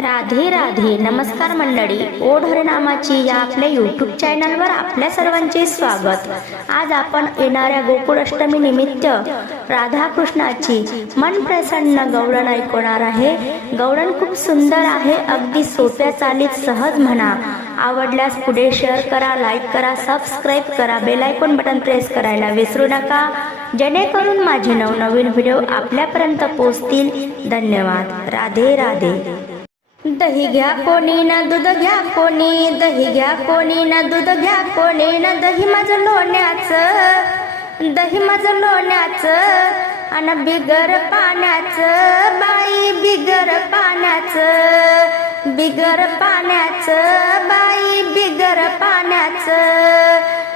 राधे राधे. नमस्कार मंडळी. ओढ नामाची या आपल्या यूट्यूब चॅनलवर आपल्या सर्वांचे स्वागत. आज आपण येणाऱ्या गोकुळाष्टमी निमित्त राधाकृष्णाची मन प्रसन्न गवळण ऐकवणार आहे. गवळण खूप सुंदर आहे अगदी सोप्या चालीत सहज म्हणा. आवडल्यास पुढे शेअर करा लाईक करा सबस्क्राईब करा बेल आयकॉन बटन प्रेस करायला विसरू नका. जेणेकरून माझे नवनवीन व्हिडिओ आपल्यापर्यंत पोहोचतील. धन्यवाद. राधे राधे. दही घ्या कोणी ना दूध घ्या कोणी दही घ्या कोणी ना दूध घ्या कोणी ना दही माझं लोण्याचं दही माझं लोण्याचं आणि बिगर पाण्याचं बाई बिगर पाण्याचं बिगर पाण्याचं बाई बिगर पाण्याचं.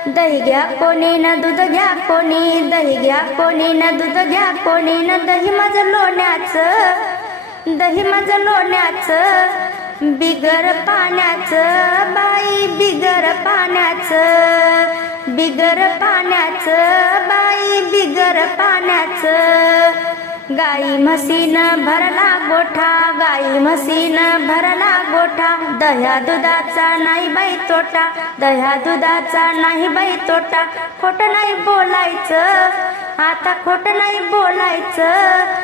दही घ्या कोणी ना दूध घ्या कोणी दही घ्या कोणी ना दूध घ्या कोणी ना दही माझं लोण्याचं दही माझं लोण्याचं बिगर पाण्याचं बाई बिगर पाण्याचं बिगर पाण्याचं बाई बिगर पाण्याचं. गाई म्हशीनं भरला गोठा गाई म्हशीनं भरला गोठा. दह्या दुधाचा नाही बाई तोटा दह्या दुधाचा नाही बाई तोटा. खोट नाही बोलायचं आता खोट नाही बोलायचं.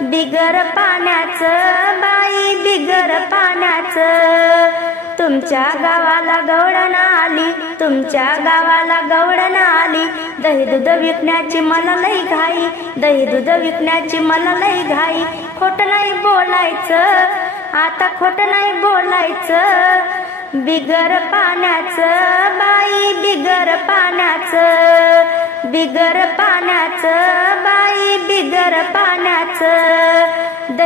बिगर पाण्याचं बाई बिगर पाण्याचं. तुमच्या गावाला गवळण आली तुमच्या गावाला गवळण आली. दही दूध विकण्याची मला लई घाई दही दूध विकण्याची मला लई घाई. खोट नाही बोलायचं आता खोट नाही बोलायचं. बिगर पाण्याचं बाई बिगर पाण्याचं. बिगर पाण्याचं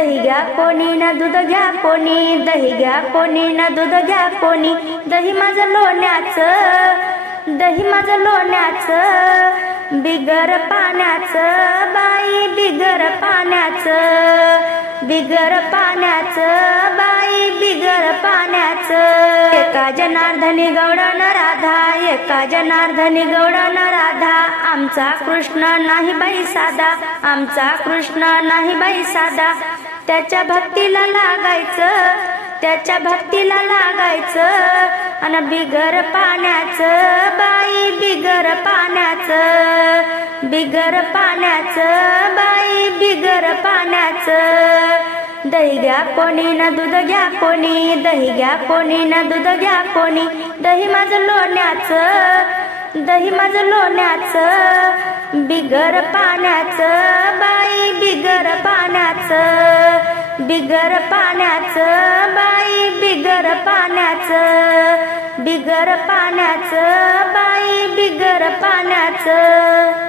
दही घ्या कोणी ना दूध घ्या कोणी दही घ्या कोणी ना दूध घ्या कोणी दही माझं लोण्याचं दही माझं लोण्याचं बिगर पाण्याचं बाई बिगर पाण्याचं बिगर पाण्याचं बाई बिगर पाण्याचं. एका जनार्दनी गौडन राधा एका जनार्दनी गौडन राधा आमचा कृष्ण नाही बाई साधा आमचा कृष्ण नाही बाई साधा. त्याच्या भक्तीला लागायचं त्याच्या भक्तीला लागायचं. आणि बिगर पाण्याचं बाई बिगर पाण्याचं बिगर पाण्याचं बाई बिगर पाण्याचं. दही घ्या कोणी ना दूध घ्या कोणी दही घ्या कोणी ना दूध घ्या कोणी. दही माझं लोण्याचं दही माझं लोण्याचं. बिगर पाण्याचं बाई बिगर पाण्याचं. बिगर पाण्याचं बाई बिगर पाण्याचं. बिगर पाण्याचं बाई बिगर पाण्याचं.